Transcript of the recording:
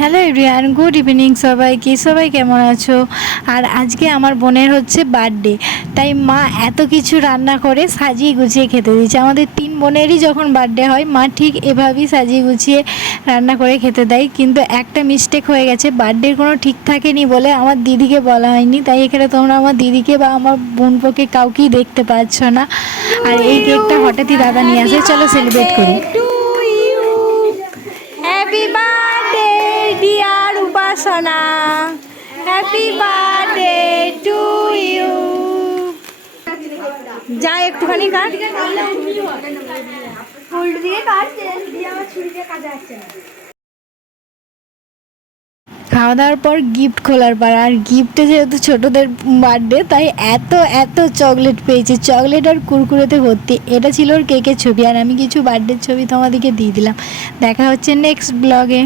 Hello everyone, good evening সবাইকে। সবাই কেমন আছো? আর আজকে আমার বোনের হচ্ছে বার্থডে, তাই মা এত কিছু রান্না করে সাজিয়ে গুছিয়ে খেতে দিচ্ছে। আমাদের 3 বোনেরই যখন বার্থডে হয় মা ঠিক এভাবেই সাজিয়ে গুছিয়ে রান্না করে খেতে দেয়। কিন্তু একটা মিস্টেক হয়ে গেছে, বার্থডের কোনো ঠিক থাকেনি বলে আমার দিদিকে বলা হয়নি। তাই এখানে তোমরা আমার দিদিকে বা আমার বোনপোকে কাউকেই দেখতে পাচ্ছ না। আর এই কেকটা হঠাৎই দাদা নিয়ে আসে, চলো সেলিব্রেট করি। Happy birthday dear Upasana, happy birthday to you. যা একটুখানি কাট। খাওয়া দাওয়ার পর গিফট খোলার পর, আর গিফটে যেহেতু ছোটদের বার্থডে তাই এত এত চকলেট পেয়েছে, চকলেট আর কুরকুরেতে ভর্তি। এটা ছিল ওর কেকের ছবি, আর আমি কিছু বার্থডের ছবি তোমাদেরকে দিয়ে দিলাম। দেখা হচ্ছে নেক্সট ব্লগে।